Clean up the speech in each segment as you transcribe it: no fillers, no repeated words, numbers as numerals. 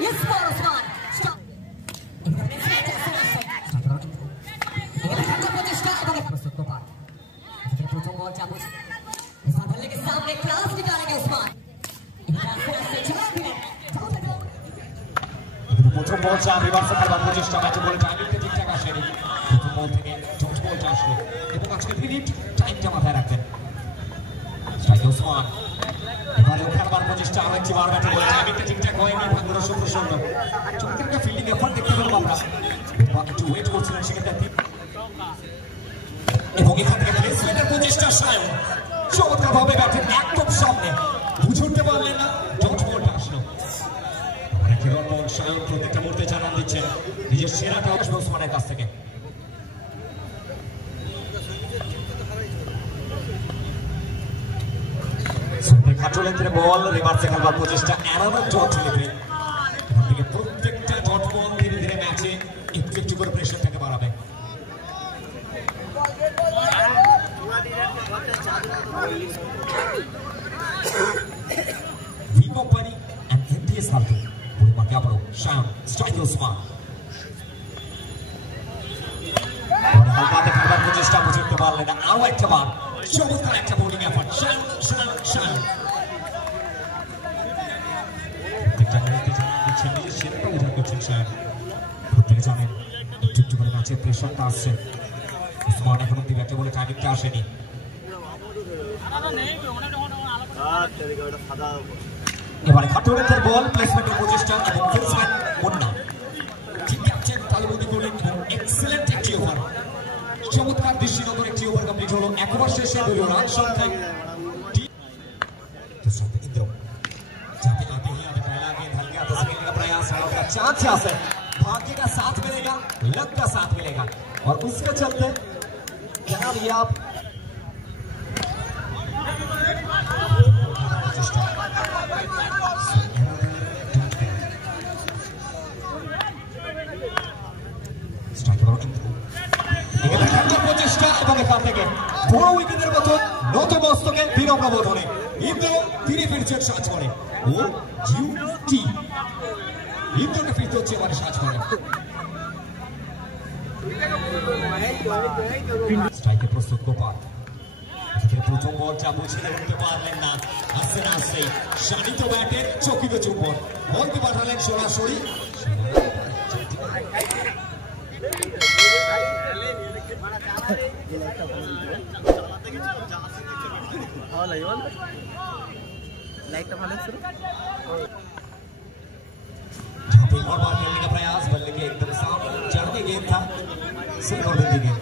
Yes, for Osman. Stop. প্রথম বল চাপ রিভার্সে খেলবার প্রচেষ্টা ম্যাচে বলে টাইমিংটা ঠিকঠাক আসেনি প্রথম বল থেকে জর্জ বলটা আসলো এবং আজকে মিনিট টাইমটা মাথায় রাখবেন স্ট্রাইক ওসমান এবারেও খেলবার প্রচেষ্টা আরো একটি বার ম্যাচে বলে টাইমিংটা ঠিকঠাক হয়নি ভাঙ্গুরা সুপ্রসন্ন চমৎকার একটা ফিল্ডিং এফার্ট দেখতে পেলাম আমরা একটু ওয়েট করছিলেন সেক্ষেত্রে এবং এখান থেকে প্লেসমেন্টের প্রচেষ্টা সায়ন চমৎকার ভাবে ব্যাটের একদম সামনে বুঝতে পারলেন না জর্জ বলটা আসলো সায়ন প্রত্যেকটা মুহূর্তে জানান দিচ্ছেন নিজের সেরাটা আসবে ওসমানের কাছ থেকে খাটুলেন্দ্রের বল রিভার্সে খেলবার প্রচেষ্টা এরানোর ডট নেবে এখান থেকে প্রত্যেকটা ডট বল ধীরে ধীরে ম্যাচে একটু একটু করে প্রেশারটাকে বাড়াবে ভি কোম্পানি এন্ড এমটিএস হালতো পরিমাকে আবারও শায়ন স্ট্রাইক ওসমান হালকাতে খেলবার প্রচেষ্টা বুঝতে পারলেন না আরো একটা বার চমৎকার একটা বোলিং এফার্ট শায়ন শায়ন শায়ন প্রত্যেকটা মুহূর্তে জানান দিচ্ছেন নিজের সেরাটা উদ্ধার করছেন শায়ন প্রত্যেকে জানেন একটু একটু করে ম্যাচের প্রেশারটা আসছে ওসমান এখন অব্দি ব্যাটে বলে টাইমিংটা আসেনি এবারে খাটুলেন্দ্রের বল প্লেসমেন্টের প্রচেষ্টা এবং ফিল্ডসম্যান মুন্না ঠিক ক্যাপ্টেন তালুবন্দি করলেন এক্সেলেন্ট একটি ওভার চমৎকার দৃষ্টিনন্দন একটি ওভার কমপ্লিট হলো এক ওভার শেষে দলীয় রান সংখ্যায় इंद्र जाते आते ही आगे पहला गेंद हल्के हाथों से खेलने का प्रयास का चांस है भाग्य का साथ मिलेगा लक का साथ मिलेगा और उसके चलते जनाब ये आप বড় উইকেটের মতো নত মস্তকে বিনম্র বোধনে ইন্দ্র তিনি ফিরছেন সাজ করে ও জিউটি ইন্দ্রকে ফিরতে হচ্ছে এবারে সাজ করে স্ট্রাইকে প্রস্তুত গোপাল প্রথম বল চাপু ছেড়ে উঠতে পারলেন না আসতে না আসতেই শানিত ব্যাটের চকিত চুম্বন বলকে পাঠালেন সরাসরি खेलने का प्रयास बल्ले के एकदम सामने चढ़ने गेंद था सिर्फ और देती गेंद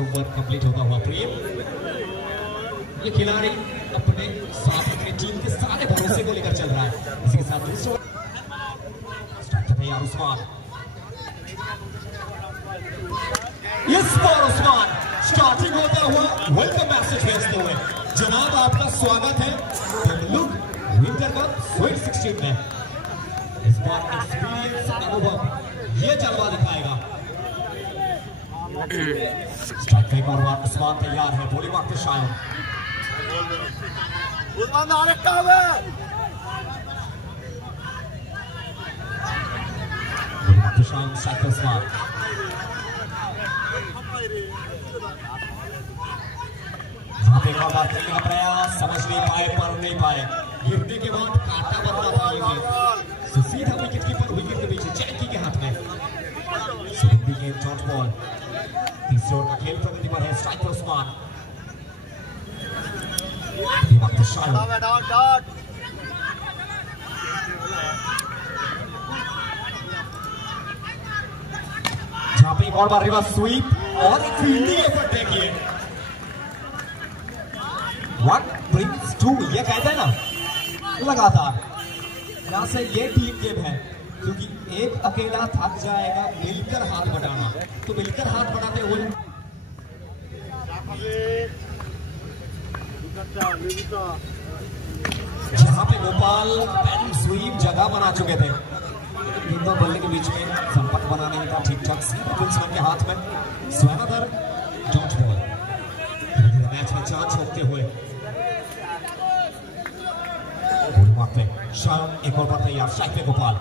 ओवर कंप्लीट होता हुआ प्रेम ये खिलाड़ी अपने साथ अपनी टीम के सारे भरोसे को लेकर चल रहा है इसी के साथ तैयार Usman yes for Usman starting होता हुआ वेलकम मैसेज भेजते हुए जनाब आपका स्वागत है लुक विंटर कप स्वीट 16 में इस बार एक्सपीरियंस अनुभव ये जलवा दिखाएगा स्ट्राइक कई बार उस्मान तैयार है बॉलिंग वक्त शायद उस्मान आरेक्टा है शायद स्ट्राइक उस्मान यहां पे एक बार खेलने का प्रयास समझ नहीं पाए पर नहीं पाए गिरने के बाद काटा बदला पाएंगे सीधा विकेट कीपर विकेट के पीछे जैकी के हाथ में सिंधी गेंद शॉर्ट बॉल तीसरे ओवर का खेल प्रगति पर है स्ट्राइक उस्मान वक्त शायद जहां पे एक और बार रिवर्स स्वीप और एक फील्डिंग एफर्ट देखिए 1 brings 2 ये कहते हैं ना लगातार यहां से ये टीम गेम है क्योंकि एक अकेला थक जाएगा मिलकर हाथ बढ़ाना तो मिलकर हाथ बढ़ाते हुए जहां पे गोपाल पेन स्वीप जगह बना चुके थे इन दो बल्ले के बीच में संपर्क बना नहीं था ठीक ठाक। सीधा विल्सन के हाथ में स्वैनादर डॉट बॉल। मैच में चांस होते हुए शायद एक और बार तैयार। शायद पे गोपाल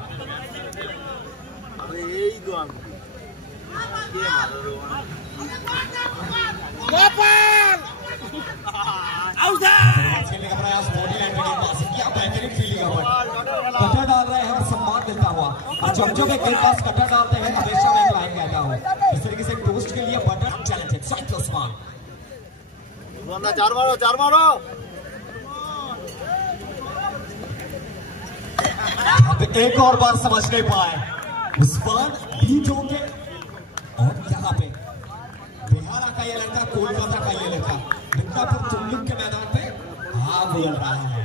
खेलने का प्रयास, बॉडी लाइन पे गेंदबाजी किया, बेहतरीन फील्डिंग कटर डाल रहे हैं और सम्मान मिलता हुआ। और जब जब एक गेंदबाज कटर डालते हैं हमेशा मैं एक लाइन कहता हूँ, इस तरीके से टोस्ट के लिए बटन चैलेंजेड। साइड उस्मान चार मारो एक और बार समझ नहीं पाए उस्मान बीच होंगे। और यहाँ पे बिहार का ये लड़का, कोलकाता का ये लड़का मिर्जापुर तुमलुक के मैदान पे आग उगल रहा है।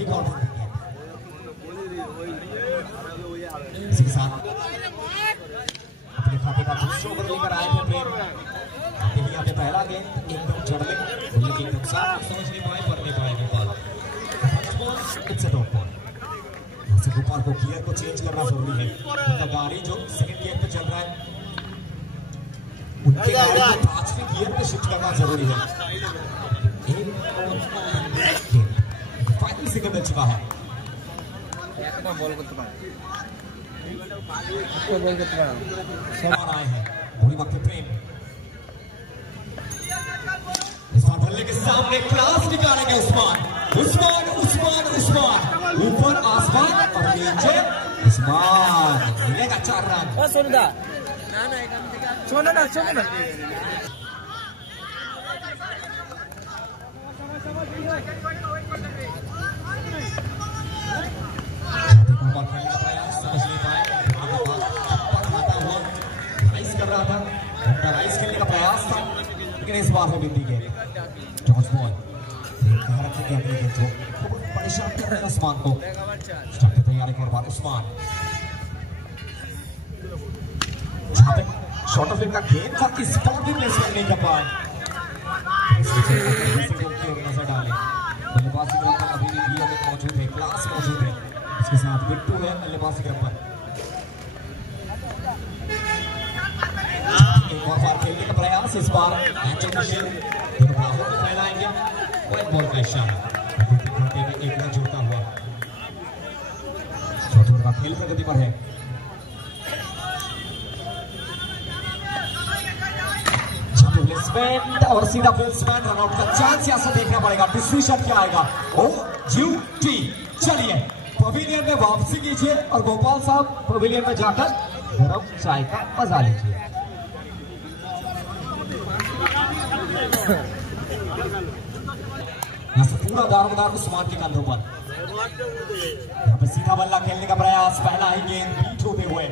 एक और इसी के साथ अपने खाते का दूसरा ओवर लेकर आए थे प्रेम। यहाँ पे पहला गेंद एकदम जड़ में बल्ले की नुकसान समझ नहीं पाए, पर नहीं पाए गोपाल। गोपाल को गियर को चेंज करना जरूरी है। उनका गाड़ी जो सेकंड गियर पे चल रहा है, उनके गाड़ी को पांचवें गियर पे शिफ्ट करना जरूरी है। 5 सेकंड बच चुका है। आए हैं बड़ी वक्त प्रेम इस बार बल्ले के सामने क्लास निकालेंगे उस्मान। ऊपर आसमान और नीचे उस्मान। मिलेगा 4 रन। समझ नहीं पाए, राइस कर रहा था, राइस खेलने का प्रयास था, लेकिन इस बार वो बिंदी गए। जॉर्ज बॉल रखेंगे अपने गेंद को, परेशान कर रहे हैं उस्मान को। स्टार्ट तैयार एक और बार उस्मान, जहां पे शॉर्ट ऑफ का गेंद था, इस बार भी प्लेस नहीं कर पाए। नजर डाले बल्लेबाजी ग्राउंड पर अभी भी मौजूद है, क्लास मौजूद है। इसके साथ बिट्टू है बल्लेबाजी ग्राउंड पर। एक और बार खेलने का प्रयास, इस बार फैलाएंगे। व्हाइट बॉल का इशारा, में एक रन जोड़ता हुआ चौथे ओवर का खेल प्रगति पर है। और सीधा फिल्समैन रनआउट का चांस यहां से देखना पड़ेगा। दूसरी शॉट क्या आएगा? OUT। चलिए पवेलियन में वापसी कीजिए और गोपाल साहब पवेलियन में जाकर गरम चाय का मजा लीजिए। यहाँ से पूरा दारोमदार उस्मान के कंधों पर। यहाँ पे सीधा बल्ला खेलने का प्रयास, पहला ही गेंद बीट होते हुए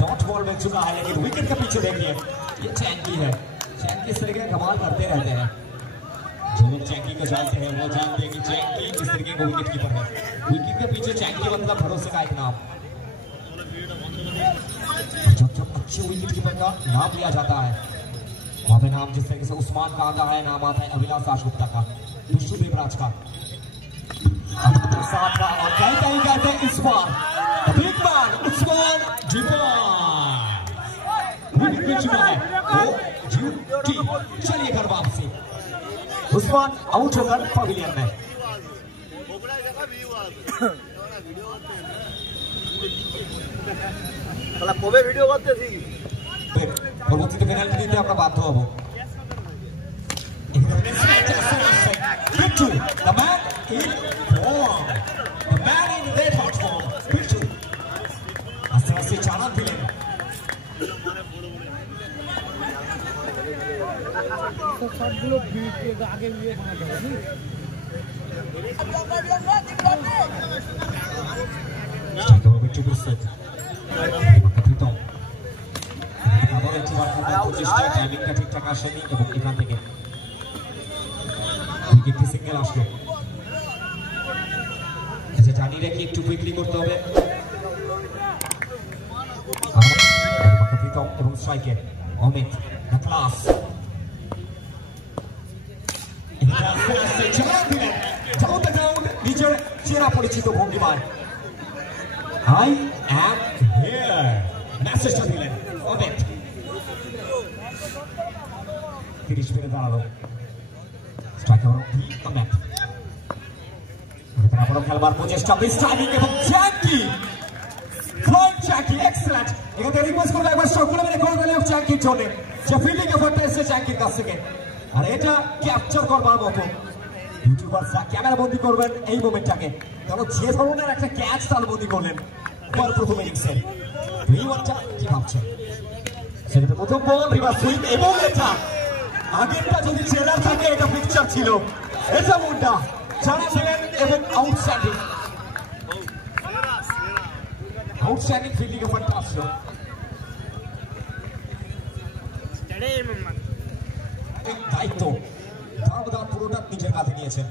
डॉट बॉल मिल चुका है, लेकिन विकेट के पीछे देखिए ये चैंकी है। चैंकी इस तरीके का कमाल करते रहते हैं। जो लोग चैंकी को जानते हैं वो जानते हैं कि चैंकी इस तरीके का विकेट कीपर है। विकेट के पीछे चैंकी मतलब भरोसे का एक नाम। जब अच्छे विकेट कीपर का नाम लिया जाता है, वहां पे नाम जिस तरीके से उस्मान का आता है, नाम आता है अभिलाष दासगुप्ता का, दुष्टू देवराज का, साथ का, और कहते हैं इस बार बिग मैन उस्मान विकेट मिल चुका है। चलिए घर वापसी, उस्मान आउट होकर पवेलियन में। ভিডিও করতেছি পরবর্তী তো পেনাল্টি দিতে আমরা বাধ্য হব। The man in form, the man in red hot form, Bittu আস্তে আস্তে চালান দিলেন। তো সবগুলো আগে বিয়ে বানাতে হবে। Bittu Bursat প্রীতম আবার একটি বার চেষ্টা, টাইমিংটা ঠিকঠাক আসেনি এবং এখান থেকে উইকেটে সিঙ্গেল আসলো। জানি রেখে একটু কুইকলি করতে হবে। প্রীতম এবং স্ট্রাইকে অমিত ক্লাস নিজের চেনা পরিচিত ভঙ্গিমায় I am here. মেসেজটা দিলেন অবেদ 30 মিনিট দাঁড়ালো স্ট্রাইকার অবেদ তারপর খেলবার প্রচেষ্টা স্টাইলিং এবং জ্যাকি জ্যাকি এক্সেলেন্ট এখান থেকে রিকোয়েস্ট করবো একবার সকলে মিলে করে দিলে জ্যাকির জন্য যে ফিল্ডিং এফর্টটা এসেছে জ্যাকির কাছ থেকে আর এটা ক্যাপচার করবার মতো ইউটিউবাররা ক্যামেরা বন্দি করবেন এই মোমেন্টটাকে কারণ যে ধরনের একটা ক্যাচ তালবন্দি করলেন পর প্রথমে ইনিংসে এই ওয়ানটা কি ভাবছেন সেটা প্রথম বল রিভার্স সুইং এবং এটা আগেরটা যদি ট্রেলার থাকে এটা পিকচার ছিল এটা মুন্ডা জানা ছিলেন এবং আউটস্ট্যান্ডিং ফিল্ডিং এফর্টটা আসলো দায়িত্ব দারোদার পুরোটা নিজের কাঁধে নিয়েছেন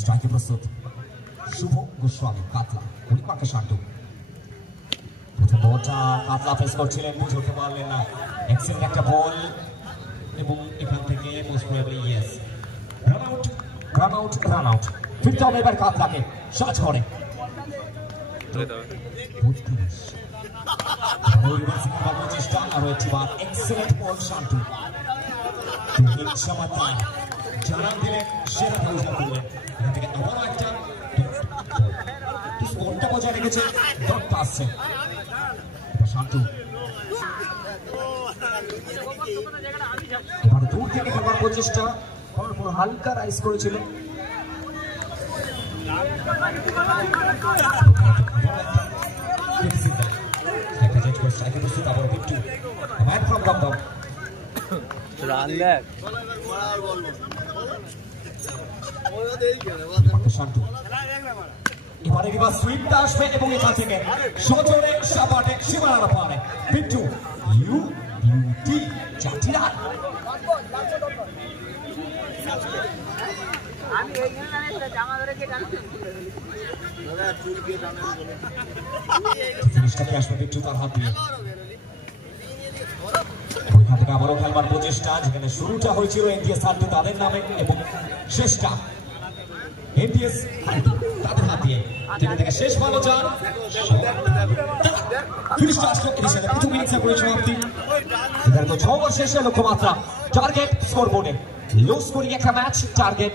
স্ট্রাইকে প্রস্তুত শুভ গোস্বামী কাতলা পরিপাকে শান্তু প্রথম বলটা কাতলা ফেস করছিলেন বুঝতে পারলেন না এক্সেলেন্ট একটা বল এবং এখান থেকে most probably yes run out ফিরতে হবে এবার কাতলাকে সাজ করে চেষ্টা আরো একটি বার এক্সেলেন্ট বল শান্তু চমৎকার জানান দিলেন সেরা পরিচালনা করলেন এখান থেকে আবারও একটা স্কোরটা বজায় রেখেছে ডটটা আসছে শান্তু এবার দূর থেকে খেলার প্রচেষ্টা করার পর হালকা রাইজ করেছিল শান্তু এবারে রিভার্স সুইপটা আসবে এবং এখান থেকে সজোরে সাপাটে সীমানার পারে বিট্টু ইউ বিউটি চারটি রান আমি এইখানে জামা ধরে কে টানছি জিনিসটাকে আসবে বিট্টু তার হাত দিয়ে ওইখান থেকে আবারও খেলবার প্রচেষ্টা যেখানে শুরুটা হয়েছিল এনটিএস হান্টু তাদের নামে এবং শেষটা এনটিএস তাদের হাত দিয়ে থেকে শেষ ভালো যান ফিনিশটা আসলো এডিশনে প্রথম ইনিংসের পরিসমাপ্তি এবার তো 6 ওভার শেষে লক্ষ্যমাত্রা টার্গেট স্কোরবোর্ডে লো স্কোরিং একটা ম্যাচ টার্গেট